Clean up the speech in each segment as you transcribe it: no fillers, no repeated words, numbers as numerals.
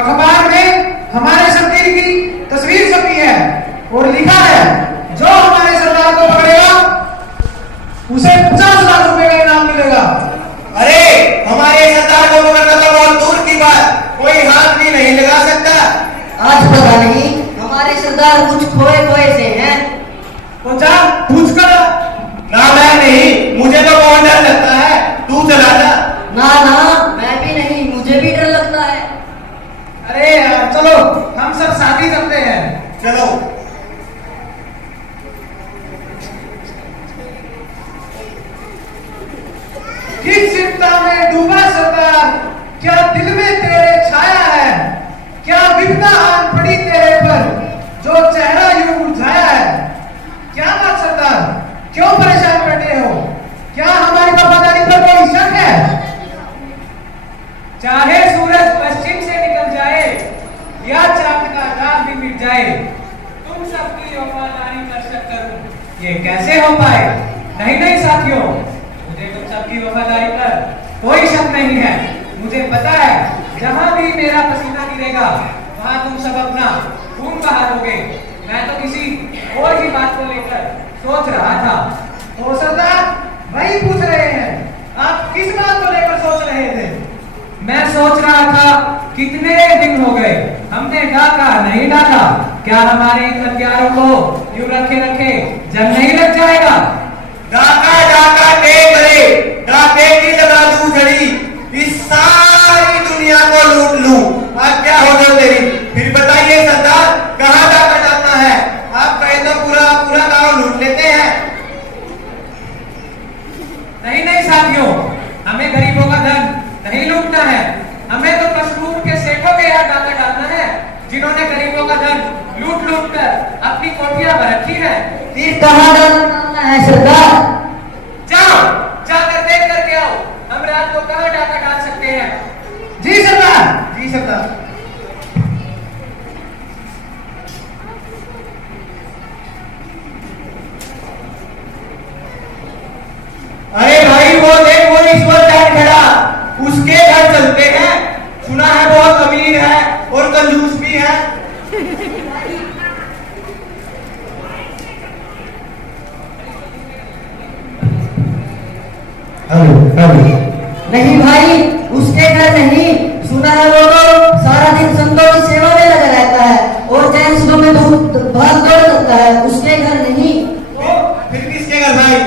अखबार में हमारे सरदार की तस्वीर छपी है और लिखा है जो हमारे सरदार को पकड़ेगा उसे 50 लाख रुपए का इनाम मिलेगा। अरे हमारे सरदार को पकड़ना तो बहुत दूर की बात, कोई हाथ भी नहीं लगा सकता। आज पता नहीं हमारे सरदार कुछ खोए खोए से हैं। तो जा पूछ कर। ना मैं नहीं, मुझे तो बहुत डर लगता है, तू चला जा। ना ना मैं भी नहीं, मुझे भी डर लगता है। अरे यार चलो हम सब साथ ही चलते हैं। चलो। किस चिंता में डूबा सरदार, क्या दिल में तेरे छाया है, क्या विपदा आन पड़ी तेरे पर जो चेहरा यूं मुरझाया है। क्या बात सरदार, क्यों परेशान बैठे हो, क्या हमारी वफादारी पर कोई शक है। चाहे सूरज पश्चिम से निकल जाए या चांद का चांद भी मिट जाए, तुम सबकी वफादारी पर शक करूं ये कैसे हो पाए। नहीं नहीं साथियों, मुझे तुम सबकी वफादारी पर कोई शक नहीं है। मुझे पता है जहां भी मेरा पसीना गिरेगा वहां तुम सब अपना खून बहाओगे। मैं तो किसी और ही बात को लेकर सोच रहा था। तो सरदार वही पूछ रहे हैं, आप किस बात को लेकर सोच रहे थे। मैं सोच रहा था कितने दिन हो गए हमने डाका नहीं डाका, क्या हमारे इन हथियारों को यूं रखे रखे जंग नहीं लग जाएगा। डाका डाका टेक रे, डाके की लगा दूं झड़ी, इस सारी दुनिया को लूट लूं। आज क्या होगा तेरी, फिर बताइए सरदार कहाँ डाका डालना है। आप कहे तो पूरा पूरा गांव लूट लेते हैं। नहीं नहीं साथियों, हमें गरीबों का धन नहीं लूटना है, हमें तो कश्मीर के सेठों के यहाँ डाका डालना है जिन्होंने गरीबों का धन लूट लूट कर अपनी कोठियां भर रखी है। फिर कहाँ डालना है सरदार। जाओ जाकर देख करके आओ हम रात को कहाँ डाका डाल सकते हैं। जी सरदार, जी सरदार। अरे भाई वो देख वो ईश्वर जान खड़ा, उसके घर चलते हैं। सुना है बहुत अमीर है और कंजूस भी है। नहीं भाई उसके घर नहीं, सुना है वो तो सारा दिन संतों की सेवा में लगा रहता है और जैन सुबह में भाग दौड़ करता है, उसके घर नहीं। फिर किसके घर भाई।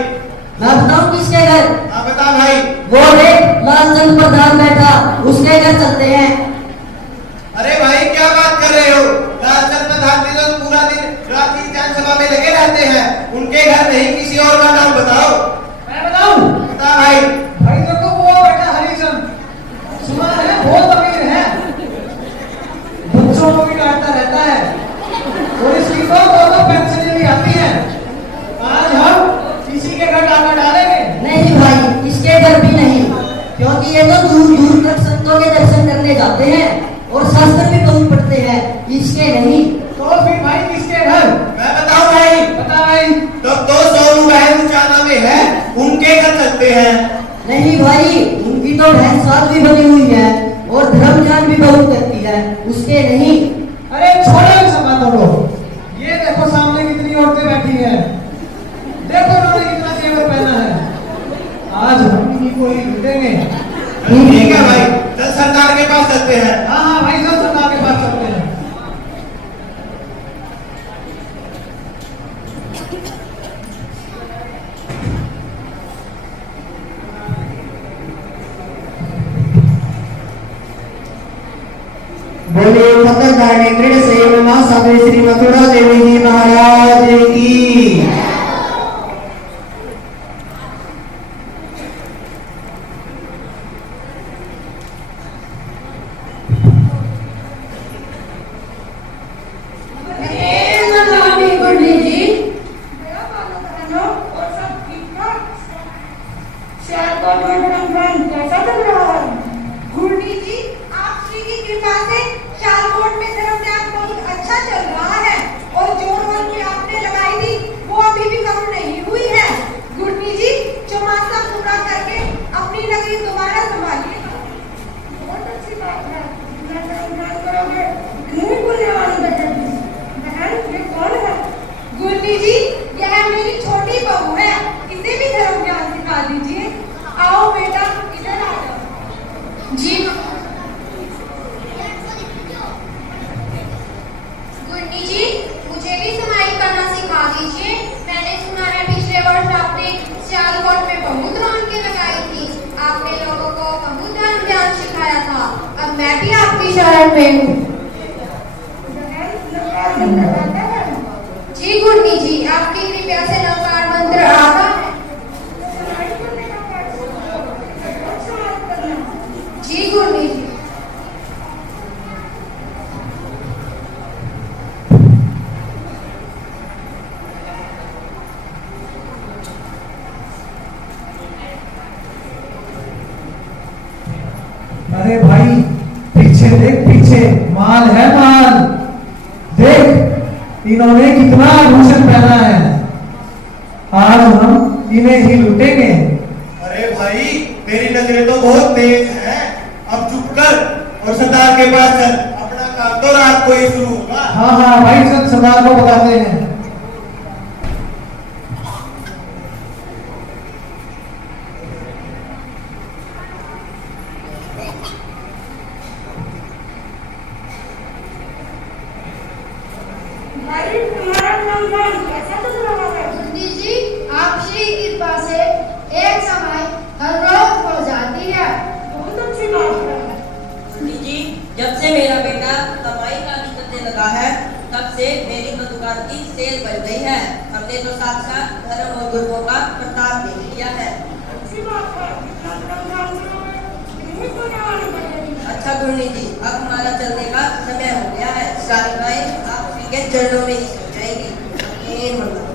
मैं बताऊं किसके घर। आप बता भाई। वो देख लालचंद प्रधान बैठा, उसके घर चलते हैं। अरे भाई क्या बात कर रहे हो, लालचंद प्रधान जी तो पूरा दिन रात्रि ज्ञान सभा में लगे रहते हैं, उनके घर नहीं, किसी और का नाम बताओ। मैं बताऊं। बता भाई। भाई देखो वो बेटा हरिचंद, सुना है बहुत अमीर है, बच्चों को भी डांटता रहता है और इसकी तो पेंशन भी आती है। आज हम किसी के घर डाका डालेंगे। नहीं भाई इसके घर भी नहीं, क्योंकि ये तो दूर दूर तक संतों के दर्शन करने जाते हैं और शास्त्र भी बहुत पढ़ते हैं, इसके नहीं। तो फिर भाई किसके घर। मैं बताऊं भाई। बता भाई। तो दो सोनू बहन उचाना में है, उनके घर चलते हैं। नहीं भाई उनकी तो बहन साध्वी बनी हुई है और धर्म ज्ञान भी बहुत करती है, उसके नहीं। अरे छोड़ो इस बातों को, ये देखो सामने कितनी औरतें बैठी हैं, देखो उन्होंने कितना जेवर पहना है, आज हम इन्हीं को ही लूटेंगे। ठीक है भाई, चल सरदार के पास चलते हैं। हाँ हाँ भाई चल सरदार के पास चलते हैं। बोले फतेहदार दृढ़ से मां साधु श्री मथुरा देवी जी महाराज की। जी गुन्नी जी, मुझे भी समाई करना सिखा दीजिए। मैंने सुना है पिछले वर्ष आपने सियालकोट में बहुत रौनकें लगाई थी। आपने लोगों को बहुत धर्म ज्ञान सिखाया था। अब मैं भी आपकी शरण में हूँ। जी गुन्नी जी, आपकी कृपया से नवकार मंत्र आता है। जी गुन्नी जी। अरे भाई पीछे देख, पीछे माल है माल। देख इन्होंने कितना आभूषण पहना है। आज हम इन्हें ही लूटेंगे। अरे भाई मेरी नजरें तो बहुत तेज हैं। अब चुप कर और सरदार के पास चल। अपना काम तो रात को ही शुरू होगा। हाँ हाँ भाई, सब सरदार को बताते हैं। गुन्नी जी, आपकी कृपा से एक समय हर रोज हो जाती है। बहुत अच्छी बात है। गुन्नी जी, जब से मेरा बेटा कमाई का भी करने लगा है, तब से मेरी तो दुकान की सेल बढ़ गई है। हमने तो साक्षात धर्म और गुरुओं का प्रताप देख लिया है। अच्छी बात है। अच्छा गुन्नी जी, अब हमारा चलने का समय हो गया है। सारी गायें आप श्री के चरणों में ही सो जाएंगी। हे माता।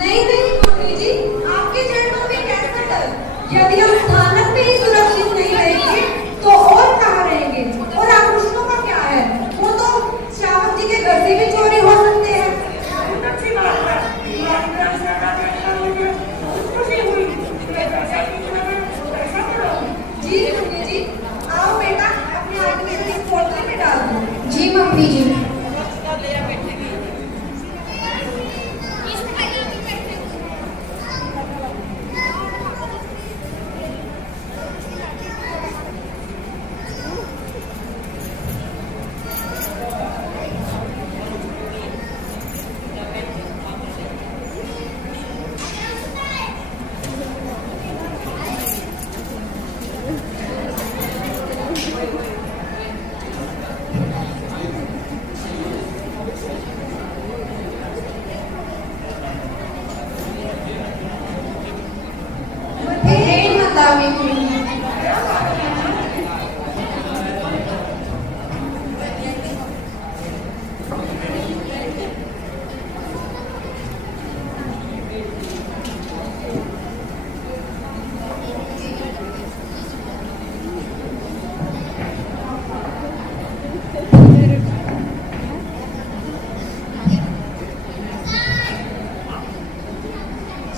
नहीं नहीं गुन्नी जी, आपके चरणों में कैसा डर। यदि हम स्थानक में ही सुरक्षित नहीं रहेंगे तो और कहाँ रहेंगे। और आभूषणों का क्या है, वो तो श्यामल जी के घर से भी चोरी हो सकते हैं। अच्छी बात है। जी गुन्नी जी, आओ बेटा, अपने आदमी को इस पोटली में डाल दो। जी मम्मी जी।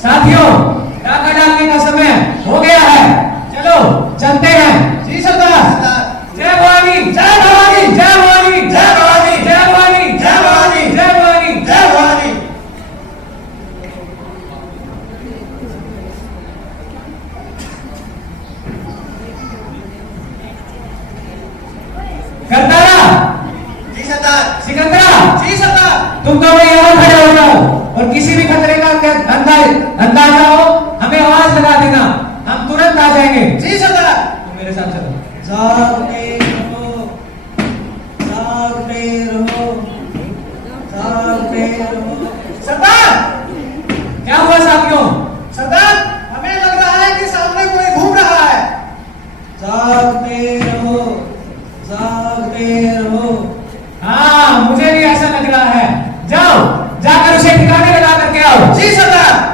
साथियों, डाका डालने का समय हो गया है। चलो चलते हैं। जी सरदार। जय भवानी, जय भवानी, जय भवानी, जय भवानी, जय भवानी, जय भवानी, जय भवानी, जय भवानी। करतारा। जी सरदार। सिकंदरा। जी सरदार। तुम दोनों यहाँ खड़े हो जाओ और किसी भी खतरे का अंदाजा हो हमें आवाज लगा देना, हम तुरंत आ जाएंगे। जी सरदार। तुम मेरे साथ चलो। जागते रहो, जागते रहो, जागते रहो। सरदार, क्या हुआ साथियों? सरदार, हमें लग रहा है कि सामने कोई घूम रहा है। जागते रहो, जागते रहो। हाँ, मुझे भी ऐसा लग रहा है। जाओ, जाकर उसे ठिकाने लगा करके आओ। जी सरदार।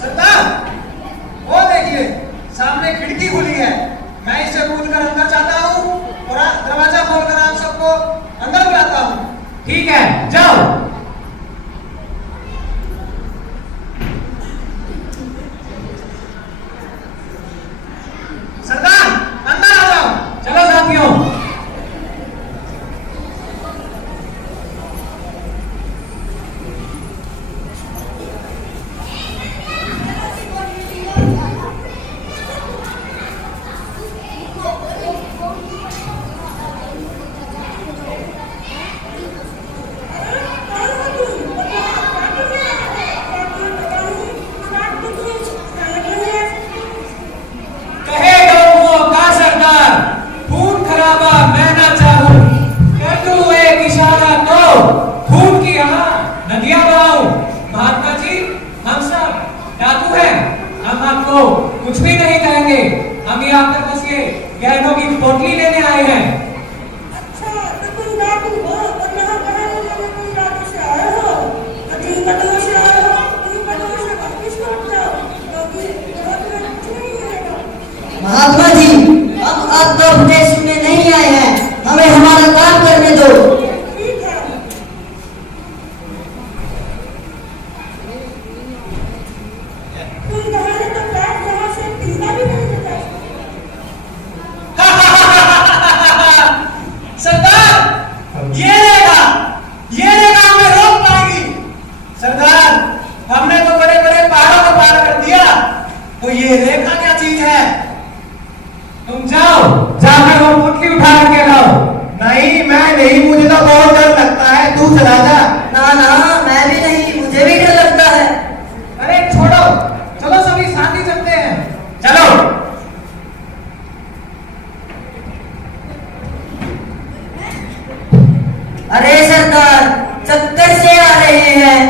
सरदार, वो देखिए सामने खिड़की खुली है। मैं इसे कूदकर अंदर जाता हूँ और दरवाजा खोलकर आप सबको अंदर बुलाता हूँ। ठीक है, जाओ। सरदार, अंदर आ जाओ। चलो साथियों। कहे गौरवों का सरदार, खून खराबा मैं ना चाहूं, कर दूं एक इशारा तो खून की यहाँ नदियां बहाऊं। महात्मा जी, हम सब डाकू हैं, हम आपको कुछ भी नहीं कहेंगे। हम यहाँ पर बस ये गहनों की पोटली लेने आए हैं। अच्छा, तो तुम डाकू हो और यहाँ गहने लेने तुम डाकू से आए हो? तुम कटों से आए हो, तुम कटों से वापिस लौट जाओ, क्योंकि यहाँ तुम्हें कुछ नहीं मिलेगा। महात्मा जी, हम आपको अपने सुनने नहीं आए हैं, हमें हमारा काम करने दो। ठीक है। तुम गहने तो बैठ यहाँ से पीना भी नहीं देता। सरदार, ये रेखा हमें रोक पाएगी। सरदार, हमने तो बड़े बड़े पहाड़ों को पार कर दिया, तो ये रेखा क्या चीज है? तुम जाओ, जाकर वो पोटली उठा करके लाओ। नहीं, मैं नहीं, मुझे तो बहुत डर लगता है। तू चला जा। ना ना, मैं भी नहीं, मुझे भी डर लगता है। अरे छोड़ो, चलो सभी साथ ही चलते हैं। चलो। अरे सरदार, चक्कर से आ रहे हैं।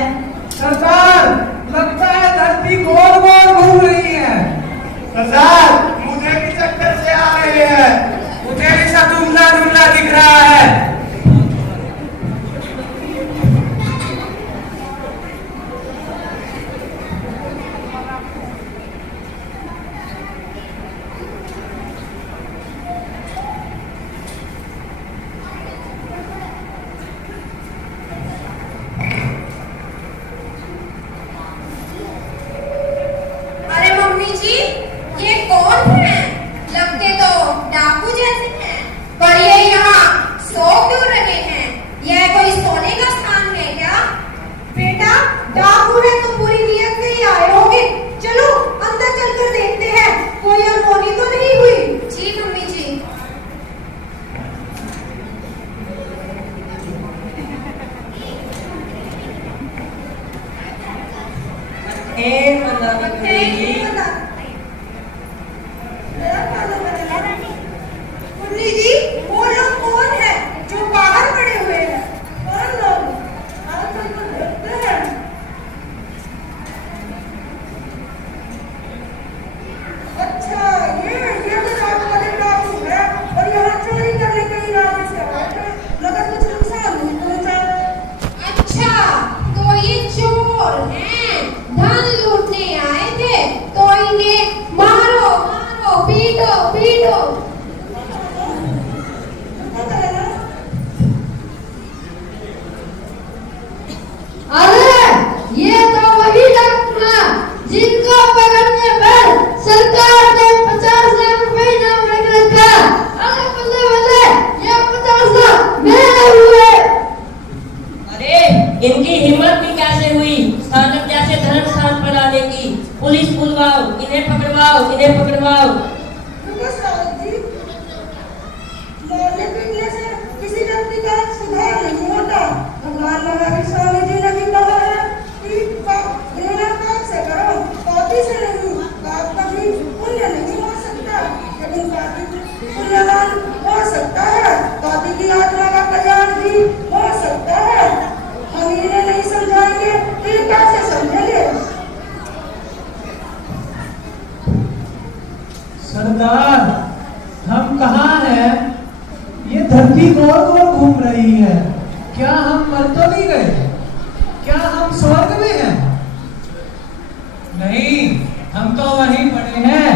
सरदार, लगता है धरती गोल गोल घूम रही है। सरदार, मुझे भी चक्कर से आ रहे हैं। मुझे भी सब धुंधला धुंधला दिख रहा है। अरे मम्मी जी, ये कौन है? लगते तो डाकू जैसे हैं, पर ये यहाँ सो क्यों रहे हैं? यह कोई सोने का स्थान है क्या? बेटा, डाकू है तो पूरी नीयत से ही आए होंगे। चलो अंदर चलकर देखते हैं, कोई अनहोनी तो नहीं हुई। जी मम्मी जी। एक बंदा जी। मुन्नी जी, वो लोग कौन है जो बाहर खड़े हुए हैं? कौन लोग? आजकल तो देखते हैं। अच्छा, ये तो रात वाले डाकू है और यहाँ चोरी करने के इरादे से आए थे। मगर कुछ नुकसान नहीं पहुंचा। अच्छा, तो ये चोर हैं, धन लूटने आए थे, तो इन्हें मारो मारो, पीटो पीटो। अरे, ये तो वही डाकू हैं जिनको पकड़ने पर सरकार इन्हें पकड़वाओ। रुको साहब जी, मोहल्ले पीटने से किसी व्यक्ति का सुधार नहीं होता। भगवान महावीर स्वामी जी ने भी कहा है कि पाप से करो, पापी से नहीं। पाप कभी पुण्य नहीं हो सकता, लेकिन पापी पुण्यवान हो सकता है। पापी की आत्मा का कल्याण भी हो सकता है। हम इन्हें नहीं समझाएंगे तो ये कैसे समझेंगे? सरदार, हम कहाँ हैं? ये धरती गोल गोल घूम रही है। क्या हम मर तो नहीं गए? क्या हम स्वर्ग में हैं? नहीं, हम तो वहीं पड़े हैं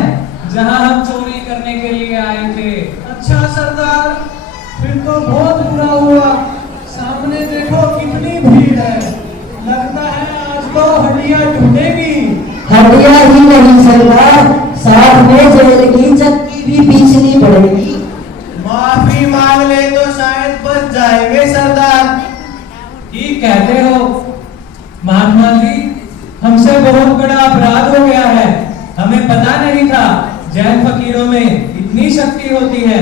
जहां हम चोरी करने के लिए आए थे। अच्छा सरदार, फिर तो बहुत बुरा हुआ। सामने देखो कितनी भीड़ है। लगता है आज तो हड्डियां टूटेगी। हड्डियां ही नहीं सरदार, साथ में जेल की चक्की भी पीछनी पड़ेगी। माफी मांग ले तो शायद बच जाएंगे सरदार। ठीक कहते हो महात्मा जी, हमसे बहुत बड़ा अपराध हो गया है। हमें पता नहीं था जैन फकीरों में इतनी शक्ति होती है।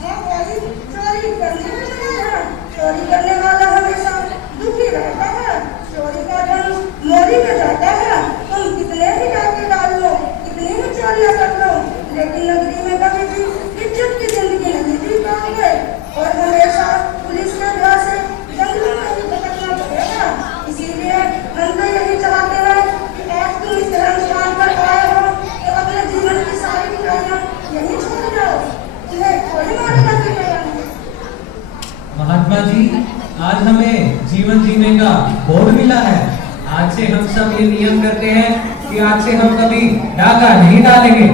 हाँ भाई, चोरी करने में नहीं है। चोरी करने वाला हमेशा दुखी रहता है। चोरी का धन मोरी में जाता है। तुम कितने भी डाके डाल लो, कितनी भी चोरियां कर लो, लेकिन नगरी में कभी भी इज्जत की जिंदगी नहीं जी पाओगे। और हमेशा पुलिस के भय से जंगलों में ही भटकना पड़ेगा। इसीलिए हम तो यही चाहते हैं कि आज तुम इस धर्म स्थान पर आए हो तो अपने जीवन की सारी बुराइयां यहीं छोड़ जाओ। तुम्हें कोई मारेगा नहीं। महात्मा जी, आज हमें जीवन जीने का बोध मिला है। आज से हम सब ये नियम करते हैं कि आज से हम कभी डाका नहीं डालेंगे।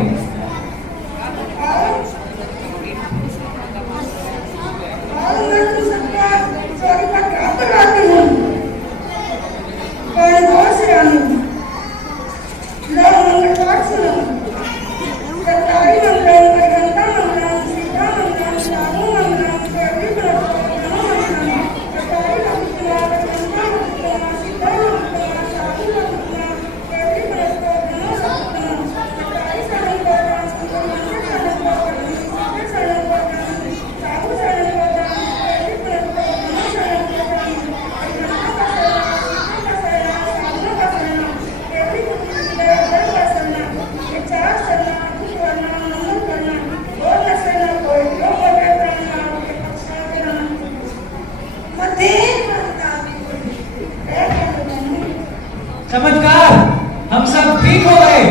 और मैं तुम सबका चोरी का क्या करवाती हूँ? कौन गौर से आनी? लो मंगल पाठ सुनो। सरकारी मंगलम, घंटा मंगलम, सीधा मंगलम, साधु मंगलम, देवी प्रसाद मंगलम। सरकारी मंगलम, घंटा मंगलम, सीधा मंगलम, साधु मंगलम, देवी प्रसाद मंगलम। सरकारी शरण मंगलम, मंदिर शरण मंगलम, सीधे शरण मंगलम, साधु शरण मंगलम, देवी प्रसाद शरण मंगलम। घंटा का शरण, सीधे का शरण, साधु का शरण, देवी प्रसाद का शरण। ये चार शरण करना, नमन करना, और न शरण कोई जो बोले करना, के पक्षा करना। मते चमत्कार, हम सब ठीक हो गए।